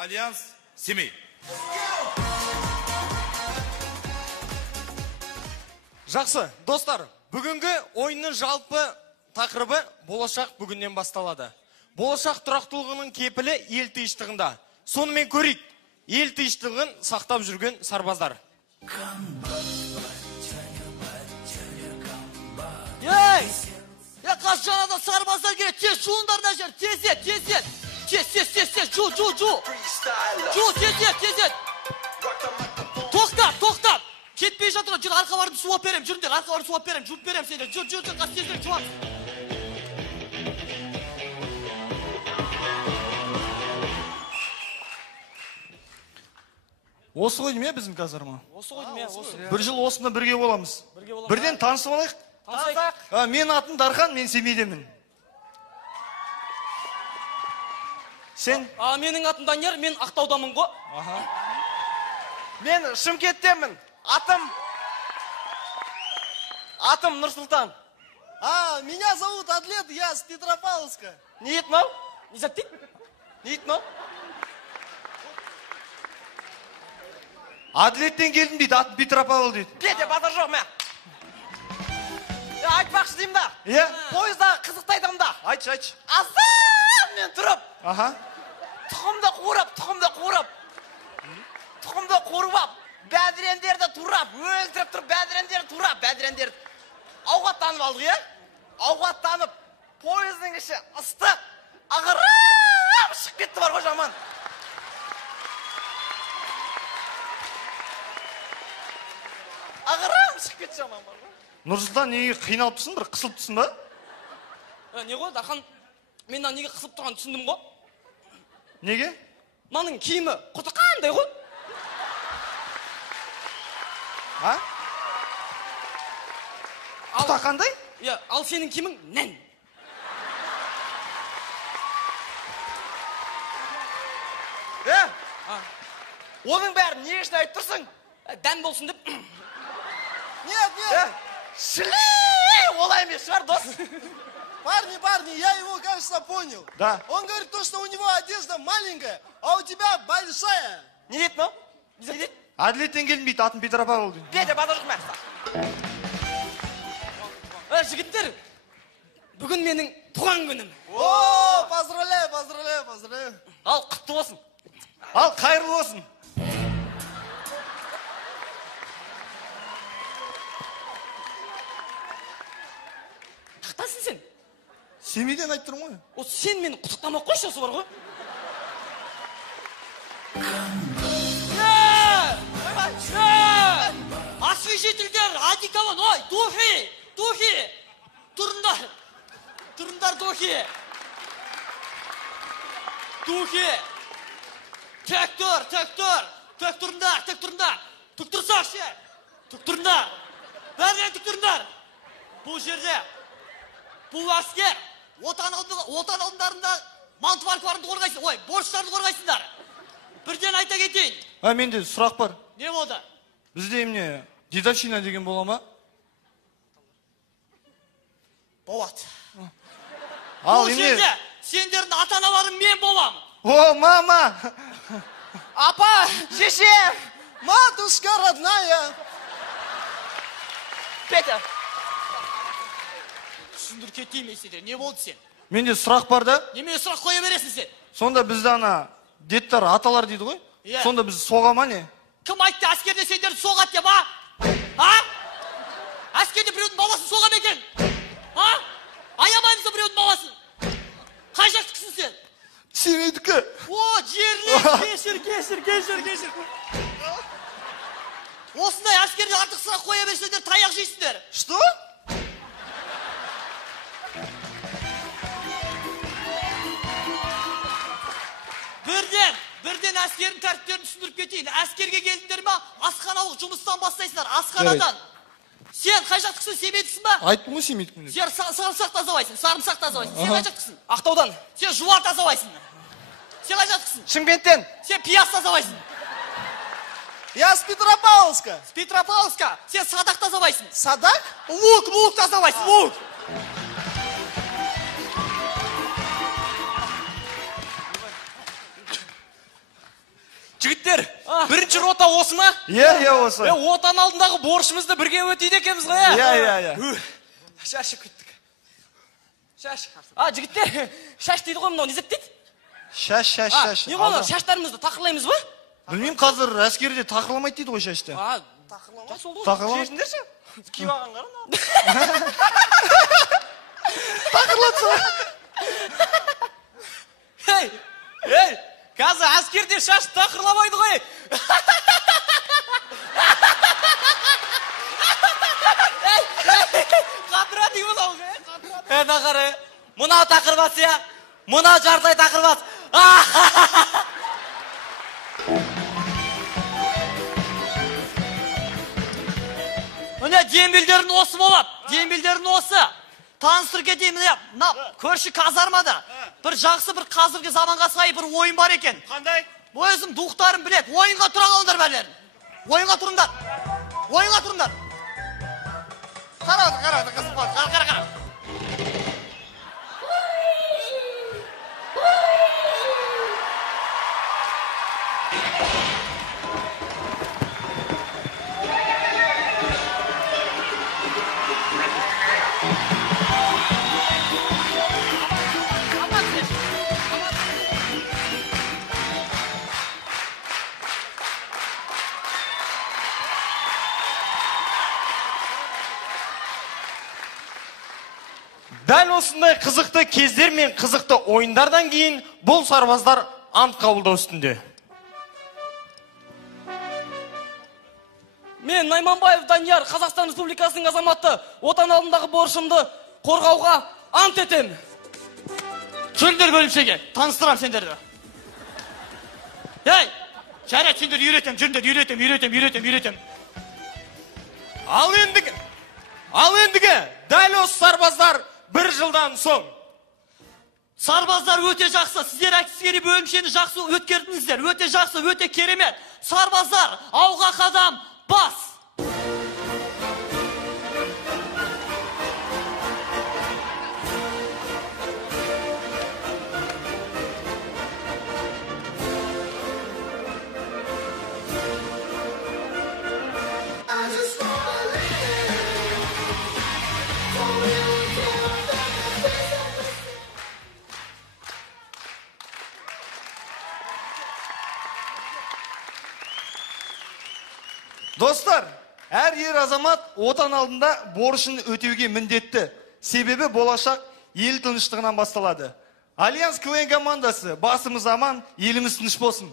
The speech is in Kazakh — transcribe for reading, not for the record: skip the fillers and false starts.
Альянс Семей. Жақсы, достар, бүгінгі ойынның жалпы тақырыбы болашақ бүгіннен басталады. Болашақ тұрақтылығының кепілі ел тыныштығында. Сонымен көрейік, ел тыныштығын сақтап жүрген сарбаздар. Ей! Я қас жаңада сарбаздар керек, тез жуындарына жер, тезет. Тез, жу. Жу, тезет. Тоқтап. Кетпей жатыр, жүр, арқа барды суап берем, жүріндер, арқа барды суап берем, жуып берем сені, жүр, қас тезірек жуап. Осы ғой деме біздің қазір ма? Осы ғой деме, осы. Бір жыл осында бірге боламыз. Бірден танысып алайық. Танысайық. Мен атым Дархан, мен Семейдемін. Сен? Менің атым Данияр, мен Ақтаудамын ғой. Мен Шымкенттемін. Атым Нұрсұлтан. Меня зовут Адлет, я с Петропавловска. Не ет мынау? Не заттик? Не ет мынау? Адлеттен келдім дейді, атым Петропавл дейді. Петя, базар жоқ мә. Айтпақшы деймін да. Е? Пойызда қызықты айтамын да. Айтшы. Азан мен тұрып. Тұқымды қуырып ап. Бәдірендерді турап. Өлтіріп тұрып бәдірендерді турап. Бәдірендерді. Ауғаттанып алдық, е? Ауғаттанып. Пойыздың іші ыстық. Ағырап шығып кетті бар ғой жаман. Ағырам шығып кетті жаман бар ғой. Нұрсұлтан, неге қиналып тұрсың, бір қысылып тұрсың ба? Не ғой, Дархан, мен неге қысып тұрған түсіндім ғой. Неге? Маның киімі құрты қандай ғой? Құта қандай? Ал сенің киімің нән. Оның бәрін не үшін айтып тұрсың? Дәм болсын деп. Нет. Шли! Олай емес шығар, дос. Парни, я его, кажется, понял. Да. Он говорит то, что у него одежда маленькая, а у тебя большая. Не дейді мынау? Не дейді? Адлеттен келдім дейді, атым Петропавл дейді. Петя, базар жоқ мә. Жігіттер, бүгін менің туған күнім. О, поздравляю. Ал, құтты болсын. Ал, қайырлы болсын. Қақтасың сен? Семейден айтып тұрмын ғой. Осы сен мені құттықтамақ қойшы, осы бар ғой. Освежителдер, одеколон, ой, духи. Тұрындар, духи. Тек тұрындар. Тік тұрсақшы. Тік тұрындар. Бәрінен тік тұрындар. Бұл жерде, бұл әскер, отан алдындарында мантываркаларыңды қорғайсың. Ой, борыштарды қорғайсыңдар. Бірден айта кетейін. Менде сұрақ бар. Не болды? Бізде емне дедовщина деген бола ма? Болады. Ал бұл емне? жерде сендердің ата-аналарың мен болам. О, мама! Апа, шеше! Матушка родная. Петя. Түсіндір кетейін сендер, не болды сен? Менде сұрақ бар да. Неме сұрақ қоя бересің сен? Сонда бізді деттар, аталар дейді ғой? Сонда біз соға ма не? Кім айтты әскерде сендерді соғат деп, Әскерде біреудің баласын соға ма екен? Аямаймыз біреудің баласын. Қай жақтықсың сен? Семейдікі. О, жерлес, кешір. Осындай әскерде артық сұрақ қоя берсеңдер таяқ жейсіңдер. Что? Бірден әскердің тәртіптерін түсіндіріп кетейін. Әскерге келдіңдер ма, асханалық жұмыстан бастайсыңдар, асханадан. Сен қай жақтықсың, Семейдісің ба? Айттым ғой Семейдікін. Сен сарымсақ тазалайсың. Сен қай жақтықсың? Ақтаудан. Сен жуар тазалайсың. Сен қай жақтықсың? Шымкенттен. Сен пияз тазалайсың. Я с Петропавловска. С Петропавловска. Сен садақ тазалайсың. Садақ? Лук тазалайсың, лук. Жігіттер, бірінші рота осы ма? Иә, осы. Отан алдындағы борышымызды бірге өтейді екенбіз ғой, Иә. Шашы күттік. Шаш. Жігіттер, шаш дейді ғой, мынау не зеп дейді? Шаш. Не ғой, шаштарымызды тақырлаймыз ба? Білмеймін, қазір әскерде тақырламайды дейді ғой шашты. Жақсы болды ғой. Тақырламайды. Жесіндерші? Киіп алған қара. Тақырлатса. Қазір әскерде шаш тақырламайды ғой. Қатыра деймін ау. Нағары, мұнау тақырбас я, мұнау жардай тақырбас. Міне дембелдерін осы болады, дембелдерін осы. Таныстыр кетейін, мына көрші казармада. Бір жақсы бір қазіргі заманға сай бір ойын бар екен. Қандай? Бұл өзім дұқтарым білет, ойынға тұра қалыңдар бәлерін. Ойынға тұрыңдар. Қара, қызым бар. Қара. Дәл осындай қызықты кездер мен қызықты ойындардан кейін бұл сарбаздар ант қабылдау үстінде. Мен Найманбаев Данияр, Қазақстан Республикасының азаматы, отан алдындағы борышымды қорғауға ант етем. Жүріңдер бөлімшеге, таныстырам сендерді. Жарайды, сендер үйретем, жүріңдер, үйретем. Ал ендігі, дәл осы сарбаздар бір жылдан соң. Сарбаздар өте жақсы, сіздер әскери бөлімшені жақсы өткердіңіздер, өте жақсы, өте керемет. Сарбаздар, ауға қадам, бас! Достар, әр ер азамат отан алдында борышын өтеуге міндетті. Себебі болашақ ел тыныштығынан басталады. Альянс КВН командасы, басымыз аман, еліміз тыныш болсын.